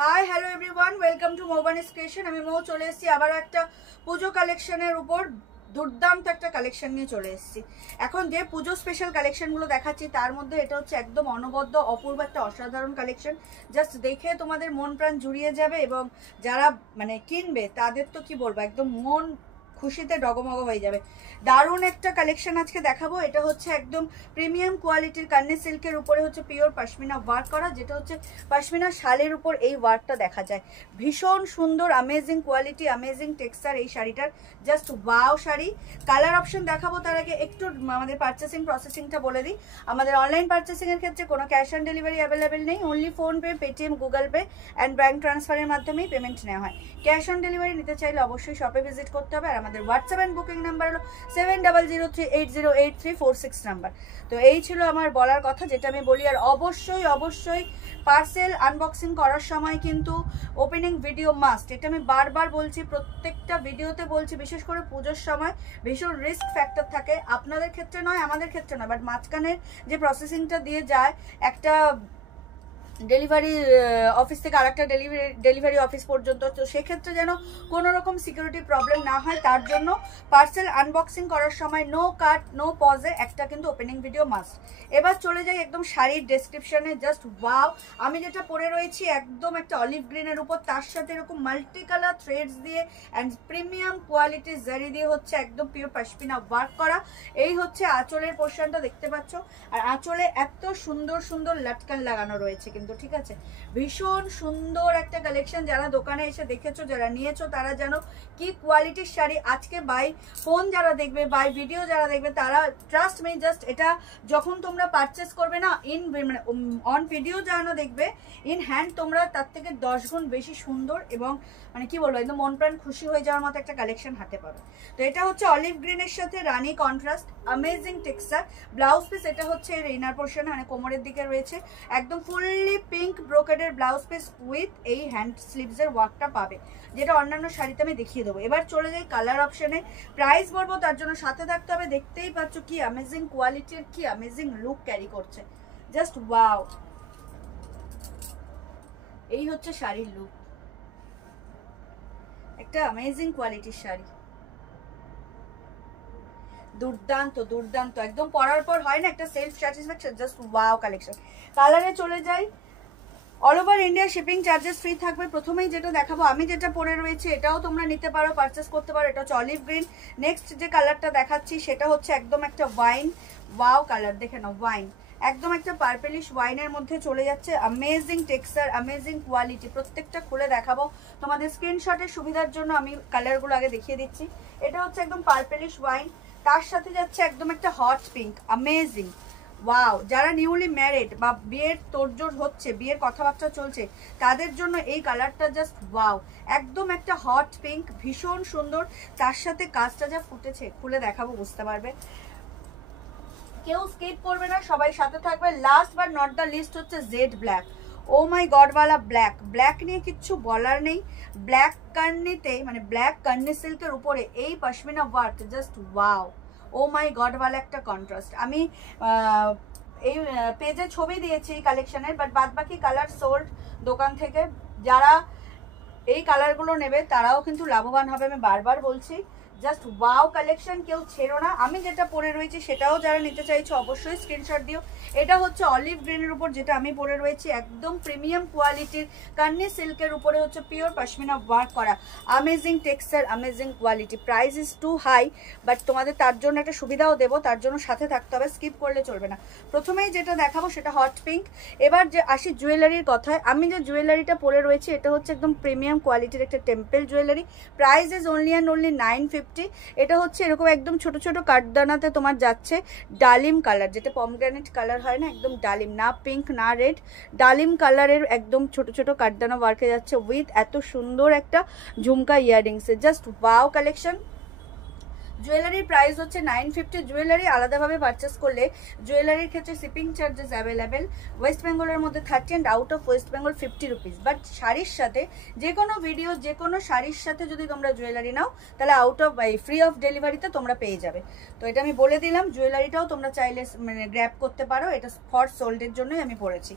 High hello everyone, welcome to Moubani's creation. আমি মৌ চলে এসেছি আবারও একটা পুজো কালেকশনের উপর দুর্দান্ত একটা কালেকশন নিয়ে চলে এসেছি। এখন যে পুজো স্পেশাল কালেকশনগুলো দেখাচ্ছি তার মধ্যে এটা হচ্ছে একদম অনবদ্য অপূর্ব একটা অসাধারণ কালেকশন। জাস্ট দেখে তোমাদের মন প্রাণ জুড়িয়ে যাবে এবং যারা কিনবে তাদের তো কি বলবো, একদম মন খুশিতে ডগমগ হয়ে যাবে। দারুণ একটা কালেকশন আজকে দেখাবো। এটা হচ্ছে একদম প্রিমিয়াম কোয়ালিটির কান্নি সিল্কের উপরে হচ্ছে পিওর পশমিনা ওয়ার্ক করা, যেটা হচ্ছে পশমিনা শালের উপর এই ওয়ার্কটা দেখা যায়। ভীষণ সুন্দর, অ্যামেজিং কোয়ালিটি, অ্যামেজিং টেক্সচার এই শাড়িটার। Just wow sari. Colour option দেখাবো তার আগে একটু আমাদের পারচেসিং প্রসেসিংটা বলে দিই। আমাদের অনলাইন পারচেসিংয়ের ক্ষেত্রে কোনো ক্যাশ অন ডেলিভারি অ্যাভেলেবেল নেই। Only PhonePe, Paytm, Google pay and bank ট্রান্সফারের মাধ্যমেই পেমেন্ট নেওয়া হয়। ক্যাশ অন ডেলিভারি নিতে চাইলে অবশ্যই শপে ভিজিট করতে হবে। আর আমাদের হোয়াটসঅ্যাপ অ্যান্ড বুকিং নাম্বার হলো 7003808346 নাম্বার। তো এই ছিল আমার বলার কথা, যেটা আমি বলি। আর অবশ্যই অবশ্যই পার্সেল আনবক্সিং করার সময় কিন্তু ওপেনিং ভিডিও মাস্ট। এটা আমি বারবার বলছি, প্রত্যেকটা ভিডিওতে বলছি। বিশেষ করে পুজোর সময় ভীষণ রিস্ক ফ্যাক্টর থাকে, আপনাদের ক্ষেত্রে নয়, আমাদের ক্ষেত্রে নয়, বাট মাঝখানের যে প্রসেসিংটা দিয়ে যায় একটা ডেলিভারি অফিস থেকে আরেকটা ডেলিভারি অফিস পর্যন্ত, তো সেক্ষেত্রে যেন কোনো রকম সিকিউরিটি প্রবলেম না হয়, তার জন্য পার্সেল আনবক্সিং করার সময় নো কাট নো পজে একটা কিন্তু ওপেনিং ভিডিও মাস্ট। এবার চলে যাই একদম শাড়ির ডেসক্রিপশনে। Just wow! আমি যেটা পরে রয়েছি একদম একটা অলিভ গ্রিনের উপর, তার সাথে এরকম মাল্টি কালার থ্রেডস দিয়ে অ্যান্ড প্রিমিয়াম কোয়ালিটির জারি দিয়ে হচ্ছে একদম পিওর পশমিনা ওয়ার্ক করা। এই হচ্ছে আঁচলের পোর্শনটা দেখতে পাচ্ছ। আর আঁচলে এত সুন্দর সুন্দর লাটকান লাগানো রয়েছে কিন্তু, ঠিক আছে? ভীষণ সুন্দর একটা কালেকশন। যারা দোকানে এসে দেখেছো, যারা নিয়েছো, তারা জানো কি কোয়ালিটির শাড়ি। আজকে বাই ফোন যারা দেখবে, বাই ভিডিও যারা দেখবে, তারা ট্রাস্ট মি, জাস্ট এটা যখন তোমরা পারচেস করবে না, অন ভিডিও জানো দেখবে, ইন হ্যান্ড তোমরা তার থেকে 10 গুণ বেশি সুন্দর এবং কি বলবো, একদম মন প্রাণ খুশি হয়ে যাওয়ার মতো একটা কালেকশন হাতে পাবে। তো এটা হচ্ছে অলিভ গ্রিনের সাথে রানি contrast, amazing texture. Blouse piece এটা হচ্ছে এর ইনার পোর্শন, কোমরের দিকে রয়েছে একদম ফুললি পিঙ্ক ব্রোকেডের ব্লাউজ পিস উইথ এই হ্যান্ড স্লিভসের ওয়ার্কটা পাবে, যেটা অন্যান্য শাড়িতে আমি দেখিয়ে দেবো। এবার চলে যাই কালার অপশনে। প্রাইস বলবো, তার জন্য সাথে থাকতে হবে। দেখতেই পাচ্ছ কি অ্যামেজিং কোয়ালিটির, কি অ্যামেজিং লুক ক্যারি করছে। Just wow! এই হচ্ছে শাড়ির লুক, একটা অ্যামেজিং কোয়ালিটির শাড়ি। দুর্দান্ত দুর্দান্ত, একদম পরার পর হয় না একটা self satisfaction. Just wow collection. কালারে চলে যাই। All over India shipping charges free থাকবে। প্রথমেই যেটা দেখাবো, আমি যেটা পরে রয়েছে, এটাও তোমরা নিতে পারো, পারচেস করতে পারো। এটা হচ্ছে অলিভ গ্রিন। নেক্সট যে কালারটা দেখাচ্ছি সেটা হচ্ছে একদম একটা ওয়াইন। ওয়াও কালার, দেখে নাও, ওয়াইন, একদম একটা পার্পেলিশ ওয়াইনের মধ্যে চলে যাচ্ছে। Amazing texture, amazing quality. প্রত্যেকটা খুলে দেখাবো তোমাদের স্ক্রিনশটের সুবিধার জন্য। আমি কালারগুলো আগে দেখিয়ে দিচ্ছি। এটা হচ্ছে একদম পার্পেলিশ ওয়াইন, তার সাথে যাচ্ছে একদম একটা হট পিঙ্ক, অ্যামেজিং। ওয়াও! যারা নিউলি ম্যারিড বা বিয়ের তোড়জোড় হচ্ছে, বিয়ের কথাবার্তা চলছে, তাদের জন্য এই কালারটা জাস্ট ওয়াও! একদম একটা হট পিঙ্ক, ভীষণ সুন্দর। তার সাথে কাজটা যা ফুটেছে, খুলে দেখাবো, বুঝতে পারবে। কেউ স্কিপ করবে না, সবাই সাথে থাকবে। Last but not the least হচ্ছে jet black. Oh my god ওয়ালা ব্ল্যাক! ব্ল্যাক নিয়ে কিচ্ছু বলার নেই। ব্ল্যাক কার্নিতে, ব্ল্যাক কার্নি সিল্কের উপরে এই pashmina work, just wow! O my god ওয়ালা একটা কন্ট্রাস্ট। আমি এই পেজে ছবি দিয়েছি এই কালেকশনের, বাট বাদ বাকি কালার সোল্ড দোকান থেকে। যারা এই কালারগুলো নেবে তারাও কিন্তু লাভবান হবে, আমি বারবার বলছি। জাস্ট ওয়াও কালেকশন, কেউ ছেড়ো না। আমি যেটা পরে রয়েছি সেটাও যারা নিতে চাইছো অবশ্যই স্ক্রিনশট দিও। এটা হচ্ছে অলিভ গ্রিনের উপর যেটা আমি পরে রয়েছি, একদম প্রিমিয়াম কোয়ালিটির কান্নি সিল্কের উপরে হচ্ছে পিওর পশমিনা ওয়ার্ক করা। Amazing texture, amazing quality. Price is too high, but তোমাদের তার জন্য একটা সুবিধাও দেবো, তার জন্য সাথে থাকতে হবে, স্কিপ করলে চলবে না। প্রথমেই যেটা দেখাবো সেটা হট পিঙ্ক। এবার যে আসি জুয়েলারির কথায়, আমি যে জুয়েলারিটা পরে রয়েছি এটা হচ্ছে একদম প্রিমিয়াম কোয়ালিটির একটা temple jewellery. Price is only and only 950। এটা হচ্ছে এরকম একদম ছোট ছোট কাঠদানাতে তোমার যাচ্ছে ডালিম কালার, যেটা পমগ্রানেট কালার হয় না, একদম ডালিম, না পিঙ্ক না রেড, ডালিম কালারের একদম ছোট ছোট কাঠদানা ওয়ার্কে যাচ্ছে উইথ এত সুন্দর একটা jhumka earrings. Just wow collection. জুয়েলারির প্রাইস হচ্ছে 950। জুয়েলারি আলাদাভাবে পারচেস করলে জুয়েলারির ক্ষেত্রে শিপিং চার্জেস অ্যাভেলেবেল। ওয়েস্ট বেঙ্গলের মধ্যে 30 and out of West Bengal 50 rupees. But শাড়ির সাথে যে কোনো ভিডিও যে কোনো শাড়ির সাথে যদি তোমরা জুয়েলারি নাও তাহলে আউট অফ ফ্রি অফ ডেলিভারিতে তোমরা পেয়ে যাবে। তো এটা আমি বলে দিলাম। জুয়েলারিটাও তোমরা চাইলে মানে গ্র্যাব করতে পারো, এটা ফর সোল্ডের জন্যই আমি পড়েছি।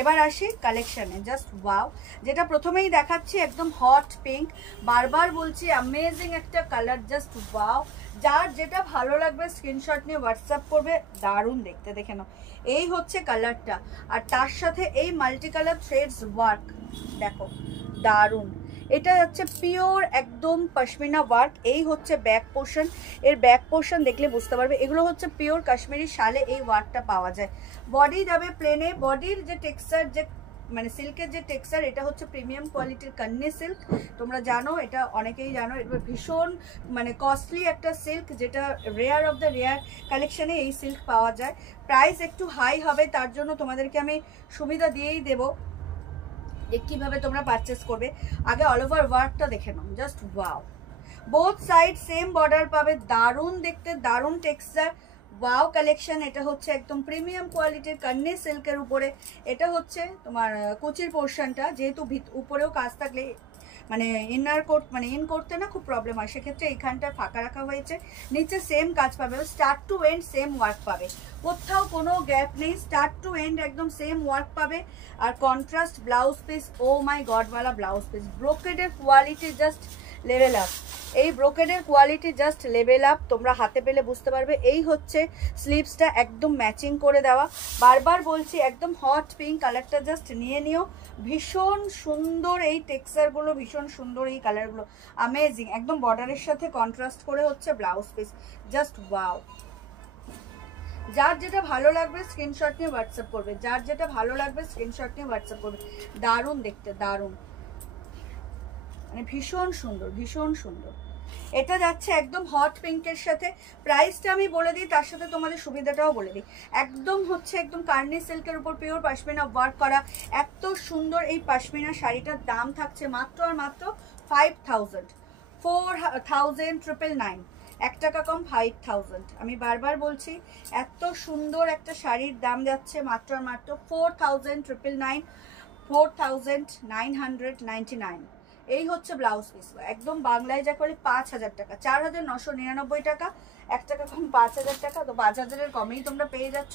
এবার আসি কালেকশানে, জাস্ট ওয়াও। যেটা প্রথমেই দেখাচ্ছি একদম হট পিঙ্ক, বারবার বলছি অ্যামেজিং একটা কালার, জাস্ট ওয়াও। যার যেটা ভালো লাগবে স্ক্রিনশট নিয়ে হোয়াটসঅ্যাপ করবে, দারুণ দেখতে, দেখে নাও। এই হচ্ছে কালারটা, আর তার সাথে এই মাল্টি কালার থ্রেডস ওয়ার্ক দেখো, দারুণ। এটা হচ্ছে পিওর একদম পশমিনা ওয়ার্ক। এই হচ্ছে ব্যাক পোর্শন, এর ব্যাক পোর্শন দেখলে বুঝতে পারবে এগুলো হচ্ছে পিওর কাশ্মীরি শালে এই ওয়ার্কটা পাওয়া যায়। বডি যাবে প্লেনে, বডির যে টেক্সচার, যে মানে সিল্কের যে টেক্সচার, এটা হচ্ছে প্রিমিয়াম কোয়ালিটির কান্নি সিল্ক। তোমরা জানো, এটা অনেকেই জানো, এটা ভীষণ মানে কস্টলি একটা সিল্ক, যেটা রেয়ার অফ দ্য রেয়ার কালেকশানে এই সিল্ক পাওয়া যায়। প্রাইস একটু হাই হবে, তার জন্য তোমাদেরকে আমি সুবিধা দিয়েই দেবো যে কীভাবে তোমরা পারচেস করবে। আগে অল ওভার ওয়ার্কটা দেখে নাও, just wow. Both side same border পাবে, দারুণ দেখতে, দারুণ টেক্সচার, ওয়াও কালেকশন। এটা হচ্ছে একদম প্রিমিয়াম কোয়ালিটির কান্নি সিল্কের উপরে। এটা হচ্ছে তোমার কুচির পোর্শনটা, যেহেতু উপরেও কাজ থাকলে মানে ইনার কোট মানে ইন করতে না খুব প্রবলেম হয়, সেক্ষেত্রে এইখানটা ফাঁকা রাখা হয়েছে। নিচে সেম কাজ পাবে, start to end same work পাবে, কোথাও কোনো গ্যাপ নেই, স্টার্ট টু এন্ড একদম সেম ওয়ার্ক পাবে। আর contrast blouse piece, oh my গডওয়ালা ব্লাউজ পিস, ব্রোকেডের কোয়ালিটি জাস্ট লেভেল আপ। এই ব্রোকেডের কোয়ালিটি জাস্ট লেভেল আপ, তোমরা হাতে পেলে বুঝতে পারবে। এই হচ্ছে স্লিভসটা একদম ম্যাচিং করে দেওয়া। বারবার বলছি একদম হট পিঙ্ক কালারটা, জাস্ট নিয়ে নিও, ভীষণ সুন্দর এই টেক্সচারগুলো, ভীষণ সুন্দর এই কালারগুলো, অ্যামেজিং। একদম বর্ডারের সাথে কন্ট্রাস্ট করে হচ্ছে ব্লাউজ পিস, জাস্ট ওয়াও। যার যেটা ভালো লাগবে স্ক্রিনশট নিয়ে হোয়াটসঅ্যাপ করবে, যার যেটা ভালো লাগবে স্ক্রিনশট নিয়ে হোয়াটসঅ্যাপ করবে। দারুণ দেখতে, দারুণ, মানে ভীষণ সুন্দর, ভীষণ সুন্দর। এটা যাচ্ছে একদম হট পিঙ্কের সাথে। প্রাইসটা আমি বলে দিই, তার সাথে তোমাদের সুবিধাটাও বলে দিই। একদম হচ্ছে একদম কার্নি সিল্কের উপর পিওর পাশমিনা ওয়ার্ক করা, এত সুন্দর এই পাশমিনা শাড়িটার দাম থাকছে মাত্র আর মাত্র 5000, 4999, 1 টাকা কম, 5000। আমি বারবার বলছি এত সুন্দর একটা শাড়ির দাম যাচ্ছে মাত্র আর মাত্র 4999, 4999। এই হচ্ছে ব্লাউজ পিস, একদম বাংলায় যা করে 5000 টাকা, 4999 টাকা, 1 টাকা কম, 5000 টাকা। তো 5000-এর কমেই তোমরা পেয়ে যাচ্ছ।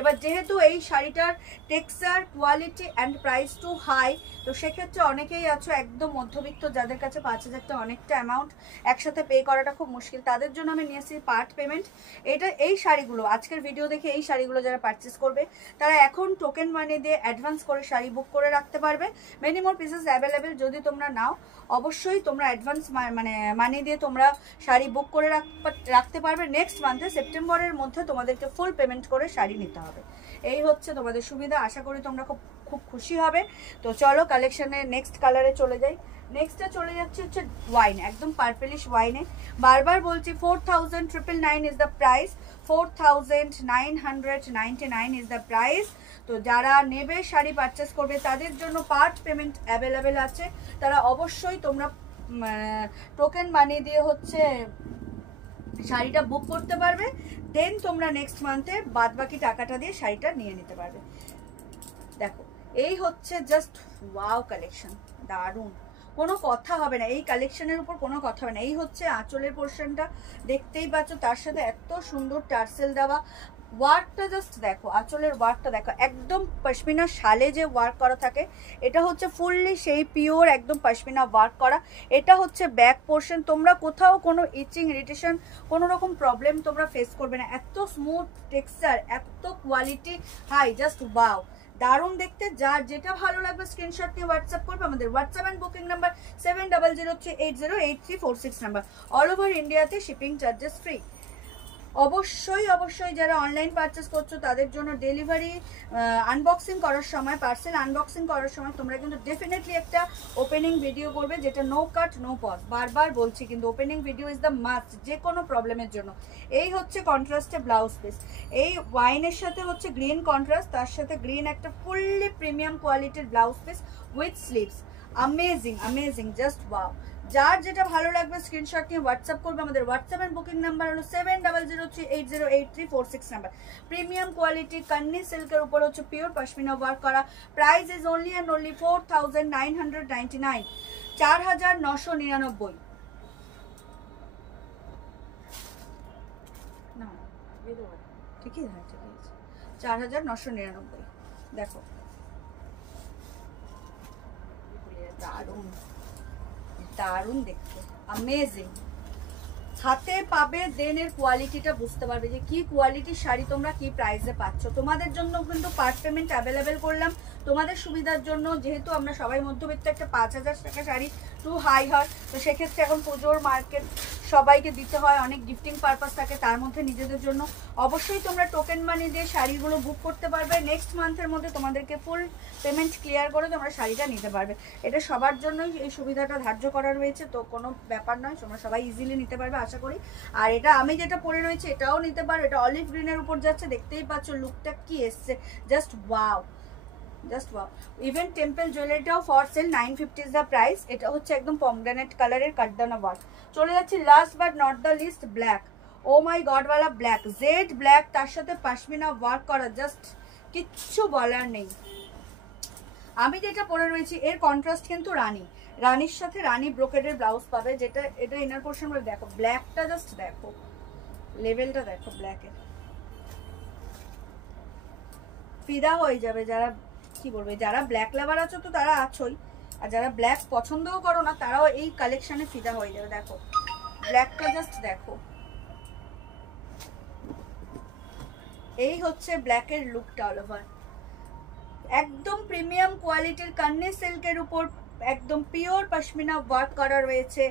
এবার যেহেতু এই শাড়িটার texture, quality and price too high, তো সেক্ষেত্রে অনেকেই আছো একদম মধ্যবিত্ত, যাদের কাছে 5000টা অনেকটা অ্যামাউন্ট, একসাথে পে করাটা খুব মুশকিল, তাদের জন্য আমি নিয়েছি পার্ট পেমেন্ট। এই শাড়িগুলো আজকের ভিডিও দেখে এই শাড়িগুলো যারা পারচেস করবে তারা এখন টোকেন মানি দিয়ে অ্যাডভান্স করে শাড়ি বুক করে রাখতে পারবে। মেনি মোর পিসেস অ্যাভেলেবেল, যদি তোমরা নাও অবশ্যই তোমরা অ্যাডভান্স মানে মানি দিয়ে তোমরা শাড়ি বুক করে রাখতে পারবে। নেক্সট মান্থে সেপ্টেম্বরের মধ্যে তোমাদেরকে ফুল পেমেন্ট করে শাড়ি নিতে হবে। এই হচ্ছে তোমাদের সুবিধা, আশা করি তোমরা খুব খুশি হবে। তো চলো কালেকশনের নেক্সট কালারে চলে যাই। নেক্সটে চলে যাচ্ছে হচ্ছে ওয়াইন, একদম পার্পেলিশ ওয়াইনে। বারবার বলছি 4999 is the price, 4999 is the price. তো যারা নেবে শাড়ি পারচেস করবে তাদের জন্য পার্ট পেমেন্ট অ্যাভেলেবেল আছে, তারা অবশ্যই তোমরা টোকেন মানি দিয়ে হচ্ছে শাড়িটা বুক করতে পারবে। দেন তোমরা নেক্সট মান্থে বাদ বাকি টাকাটা দিয়ে শাড়িটা নিয়ে নিতে পারবে। দেখো এই হচ্ছে জাস্ট ওয়াও কালেকশন, দারুণ, কোনো কথা হবে না এই কালেকশনের উপর, কোনো কথা হবে না। এই হচ্ছে আঁচলের পোর্শনটা, দেখতেই পাচ্ছ, তার সাথে এত সুন্দর টার্সেল দেওয়া। ওয়ার্কটা জাস্ট দেখো, আঁচলের ওয়ার্কটা দেখো, একদম পশমিনা শালে যে ওয়ার্ক করা থাকে, এটা হচ্ছে ফুললি সেই পিওর একদম পশমিনা ওয়ার্ক করা। এটা হচ্ছে ব্যাক পোর্শন, তোমরা কোথাও কোনো ইচিং, ইরিটেশন, কোনো রকম প্রবলেম তোমরা ফেস করবে না। এত স্মুথ টেক্সচার, এত কোয়ালিটি হাই, জাস্ট ওয়াও, দারুণ দেখতে। যার যেটা ভালো লাগবে স্ক্রিনশট নিয়ে হোয়াটসঅ্যাপ করবে। আমাদের WhatsApp and booking number 7003808346 number. All over ইন্ডিয়াতে শিপিং চার্জেস ফ্রি। অবশ্যই যারা অনলাইন পারচেস করছো তাদের জন্য ডেলিভারি আনবক্সিং করার সময়, পার্সেল আনবক্সিং করার সময় তোমরা কিন্তু ডেফিনেটলি একটা ওপেনিং ভিডিও করবে, যেটা নো কাট নো পজ। বারবার বলছি কিন্তু opening video is the must যে কোনো প্রবলেমের জন্য। এই হচ্ছে কন্ট্রাস্টে ব্লাউজ পিস, এই ওয়াইনের সাথে হচ্ছে গ্রিন কন্ট্রাস্ট, তার সাথে গ্রিন একটা ফুললি প্রিমিয়াম কোয়ালিটির blouse piece with sleeves. Amazing, just wow. যার যেটা ভালো লাগবে স্ক্রিনশট নিয়ে হোয়াটসঅ্যাপ করবে। আমাদের হোয়াটসঅ্যাপ এন্ড বুকিং নাম্বার হলো 7003808346 নাম্বার। প্রিমিয়াম কোয়ালিটি কান্নি সিল্কের উপর হচ্ছে পিওর পশমিনা ওয়ার্ক করা। Price is only and only 4999, 4999। না ঠিকই হ্যাঁ ঠিক আছে, 4999। দেখো দারুণ দারুণ দেখতে, অ্যামেজিং। হাতে পাবে দেন এর কোয়ালিটিটা বুঝতে পারবে যে কি কোয়ালিটির শাড়ি তোমরা কি প্রাইসে পাচ্ছ। তোমাদের জন্য কিন্তু পার্ট পেমেন্ট অ্যাভেলেবেল করলাম তোমাদের সুবিধার জন্য, যেহেতু আমরা সবাই মধ্যবিত্ত, একটা 5000 টাকা শাড়ি টু হাই হয়, তো সেক্ষেত্রে এখন পুজোর মার্কেট সবাইকে দিতে হয়, অনেক গিফটিং পারপাস থাকে, তার মধ্যে নিজেদের জন্য অবশ্যই তোমরা টোকেন মানি দিয়ে শাড়িগুলো বুক করতে পারবে। নেক্সট মান্থের মধ্যে তোমাদেরকে ফুল পেমেন্ট ক্লিয়ার করে তোমরা শাড়িটা নিতে পারবে। এটা সবার জন্যই এই সুবিধাটা ধার্য করা রয়েছে, তো কোনো ব্যাপার নয়, তোমরা সবাই ইজিলি নিতে পারবে আশা করি। আর এটা আমি যেটা পরে রয়েছে এটাও নিতে পারো, এটা অলিভ গ্রিনের উপর যাচ্ছে, দেখতেই পাচ্ছ লুকটা কি এসছে, just wow, just wow. Even temple জুয়েলারিটাও for sale, 950 is the price. এটা হচ্ছে একদম পমগ্রানেট কালারের কাটদানা ওয়ার্ক। চলে যাচ্ছি last but not the least, black. Oh my god ওয়ালা ব্ল্যাক, জেড ব্ল্যাক, তার সাথে পশমিনা ওয়ার্ক করা, জাস্ট কিচ্ছু বলার নেই। আমি যেটা পরে রয়েছি এর কন্ট্রাস্ট কিন্তু রানী, রানীর সাথে রানী ব্রোকেডের ব্লাউজ পাবে, যেটা এটা ইনার পোর্শন বলে। দেখো ব্ল্যাকটা, জাস্ট দেখো লেভেলটা, দেখো ব্ল্যাকের ফিদা হয়ে যাবে। যারা কি বলবে, যারা ব্ল্যাক লাভার আছো তো তারা আছোই, আর যারা ব্ল্যাক পছন্দও করো না তারাও এই কালেকশনে ফিদা হয়ে যাবে। দেখো ব্ল্যাকটা, জাস্ট দেখো, এই হচ্ছে ব্ল্যাকের লুকটা অল ওভার। একদম প্রিমিয়াম কোয়ালিটির কান্নি সিল্কের উপর একদম পিওর পশমিনা ওয়ার্ক করা রয়েছে।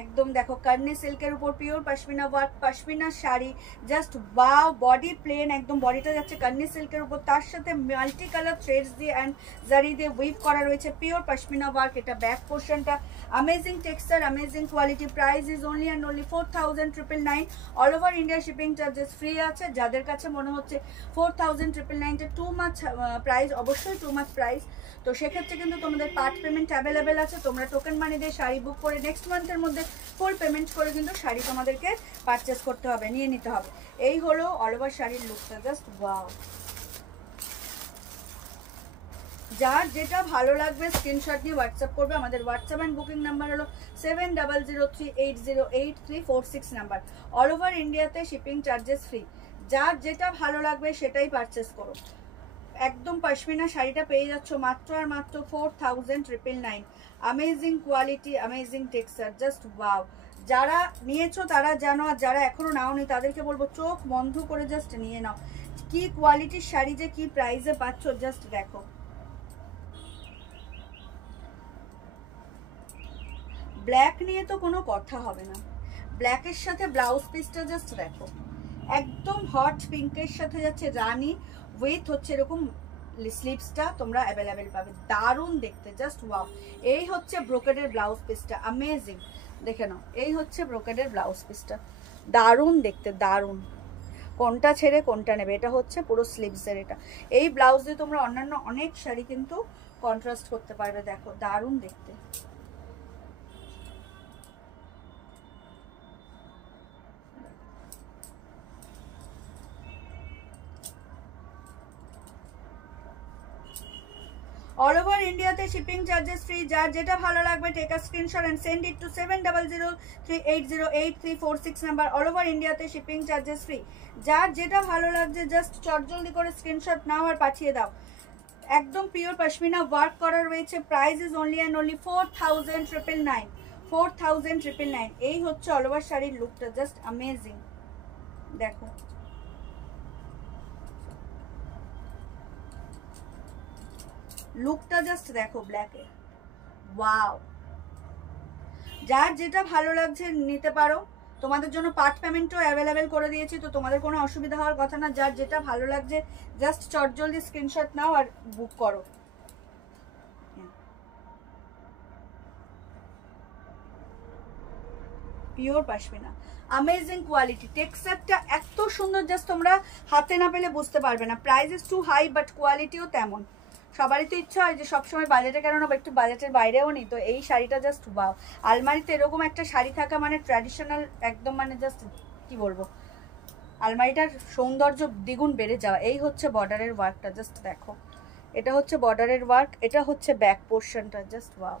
একদম দেখো কান্নি সিল্কের উপর pure pashmina work, pashmina sari, just wow. Body plain, একদম বডিটা যাচ্ছে কান্নি সিল্কের উপর, তার সাথে মাল্টি কালার থ্রেডস দিয়ে অ্যান্ড জারি দিয়ে উইভ করা রয়েছে, পিওর পশমিনা ওয়ার্ক। এটা ব্যাক পোর্শনটা, amazing texture, amazing quality. Price is only and only 4999। All over India shipping charges free আছে। যাদের কাছে মনে হচ্ছে 4999 টু মাচ প্রাইস, অবশ্যই টু মাচ প্রাইস, তো সেক্ষেত্রে কিন্তু তোমাদের পার্ট পেমেন্ট অ্যাভেলেবেল আছে। তোমরা টোকেন মানি দিয়ে শাড়ি বুক করে নেক্সট মান্থের মধ্যে ফুল পেমেন্ট করে কিন্তু শাড়ি তোমাদেরকে পারচেস করতে হবে, নিয়ে নিতে হবে। এই হলো অল ওভার শাড়ির লুকটা, জাস্ট ওয়াও। যার যেটা ভালো লাগবে স্ক্রিনশট দিয়ে হোয়াটসঅ্যাপ করবে। আমাদের হোয়াটসঅ্যাপ অ্যান্ড বুকিং নাম্বার হলো 7003808346 নাম্বার। অল ওভার ইন্ডিয়াতে শিপিং চার্জেস ফ্রি। যার যেটা ভালো লাগবে সেটাই পারচেস করো। একদম পশমিনা শাড়িটা পেয়ে যাচ্ছ মাত্র আর মাত্র 4999। Amazing quality, amazing texture, just wow. যারা নিয়েছো তারা জানো, আর যারা এখনো নাওনি তাদেরকে বলবো চোখ বন্ধ করে জাস্ট নিয়ে নাও। কি কোয়ালিটির শাড়ি যে কি প্রাইসে পাচ্ছ, জাস্ট দেখো। ব্ল্যাক নিয়ে তো কোনো কথা হবে না, ব্ল্যাকের সাথে ব্লাউজ পিসটা জাস্ট দেখো, একদম হট পিঙ্কের সাথে যাচ্ছে রানী, উইথ হচ্ছে এরকম স্লিভসটা তোমরা অ্যাভেলেবেল পাবে, দারুণ দেখতে, জাস্ট ওয়াও। এই হচ্ছে ব্রোকেডের ব্লাউজ পিসটা, অ্যামেজিং, দেখে নাও। এই হচ্ছে ব্রোকেডের ব্লাউজ পিসটা, দারুণ দেখতে, দারুণ। কোনটা ছেড়ে কোনটা নেবে, এটা হচ্ছে পুরো স্লিভসের। এটা এই ব্লাউজ দিয়ে তোমরা অন্যান্য অনেক শাড়ি কিন্তু কন্ট্রাস্ট করতে পারবে, দেখো দারুণ দেখতে। অল ওভার ইন্ডিয়াতে শিপিং চার্জেস ফ্রি। যার যেটা ভালো লাগবে take a screenshot and send it to 7003808346 number. All over ইন্ডিয়াতে শিপিং চার্জেস ফ্রি। যার যেটা ভালো লাগছে জাস্ট চটজলদি করে স্ক্রিনশট নাও আর পাঠিয়ে দাও। একদম পিওর পশমিনা ওয়ার্ক করা রয়েছে। Price is only and only 4999, 4999। এই হচ্ছে অল ওভার শাড়ির লুকটা, জাস্ট অ্যামেজিং, দেখো। লুকটা জাস্ট দেখো ব্ল্যাকের, ওয়াও। যার যেটা ভালো লাগছে নিতে পারো। তোমাদের জন্য পার্ট পেমেন্টও অ্যাভেলেবেল করে দিয়েছি, তো তোমাদের কোনো অসুবিধা হওয়ার কথা না। যার যেটা ভালো লাগছে জাস্ট চটজলদি স্ক্রিনশট নাও আর বুক করো। পিওর পশমিনা, অ্যামেজিং কোয়ালিটি, টেক্সচারটা এত সুন্দর, জাস্ট তোমরা হাতে না পেলে বুঝতে পারবে না। Price is too high but কোয়ালিটিও তেমন। সবারই তো ইচ্ছা হয় যে সবসময় বাজেটে কেন না, একটু বাজেটের বাইরেও নি। তো এই শাড়িটা জাস্ট ওয়াও, আলমারিতে এরকম একটা শাড়ি থাকা মানে ট্র্যাডিশনাল একদম, মানে জাস্ট কি বলবো, আলমারিটার সৌন্দর্য দ্বিগুণ বেড়ে যাওয়া। এই হচ্ছে বর্ডারের ওয়ার্কটা, জাস্ট দেখো, এটা হচ্ছে বর্ডারের ওয়ার্ক, এটা হচ্ছে ব্যাক পোর্শনটা, জাস্ট ওয়াও।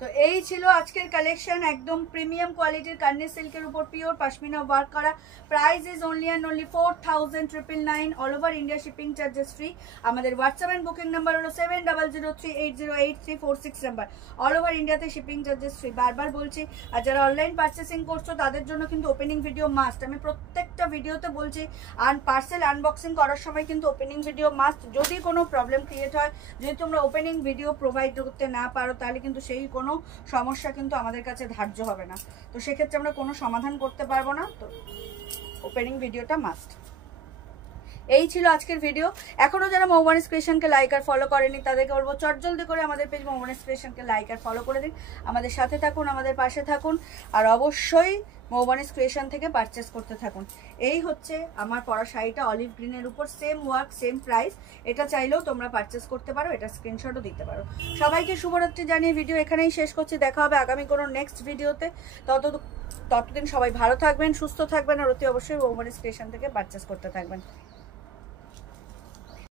তো এই ছিল আজকের কালেকশন, একদম প্রিমিয়াম কোয়ালিটির কার্নি সিল্কের উপর পিওর পশমিনা ওয়ার্ক করা। Price is only and only 4,999, all over India shipping charges free. আমাদের হোয়াটসঅ্যাপ এন্ড বুকিং নাম্বার হলো 7003808346 নাম্বার। অল ওভার ইন্ডিয়াতে শিপিং চার্জেস ফ্রি, বারবার বলছি। আর যারা অনলাইন পার্চেসিং করছো তাদের জন্য কিন্তু ওপেনিং ভিডিও মাস্ট, আমি প্রত্যেকটা ভিডিওতে বলছি। আর পার্সেল আনবক্সিং করার সময় কিন্তু ওপেনিং ভিডিও মাস্ট। যদি কোনো প্রবলেম ক্রিয়েট হয়, যদি তোমরা ওপেনিং ভিডিও প্রোভাইড করতে না পারো, তাহলে কিন্তু সেই কোনো সমস্যা কিন্তু আমাদের কাছে ধার্য হবে না। তো সেক্ষেত্রে আমরা কোনো সমাধান করতে পারবো না। তো ওপেনিং ভিডিওটা মাস্ট। এই ছিল আজকের ভিডিও। এখনো যারা মৌবনিস ক্রিয়েশনকে লাইক আর ফলো করেনি তাদেরকে বলবো চটজলদি করে আমাদের পেজ মৌবনিস ক্রিয়েশনকে লাইক আর ফলো করে দিন, আমাদের সাথে থাকুন, আমাদের পাশে থাকুন, আর অবশ্যই মৌবনিস ক্রিয়েশন থেকে পারচেস করতে থাকুন। এই হচ্ছে আমার পরা শাড়িটা, অলিভ গ্রিনের উপর, সেম ওয়ার্ক সেম প্রাইস। এটা চাইলেও তোমরা পারচেস করতে পারো, এটা স্ক্রিনশটও দিতে পারো। সবাইকে শুভরাত্রি জানিয়ে ভিডিও এখানেই শেষ করছি। দেখা হবে আগামী কোনো নেক্সট ভিডিওতে। ততদিন সবাই ভালো থাকবেন, সুস্থ থাকবেন, আর অতি অবশ্যই মৌবনিস ক্রিয়েশন থেকে পারচেস করতে থাকবেন।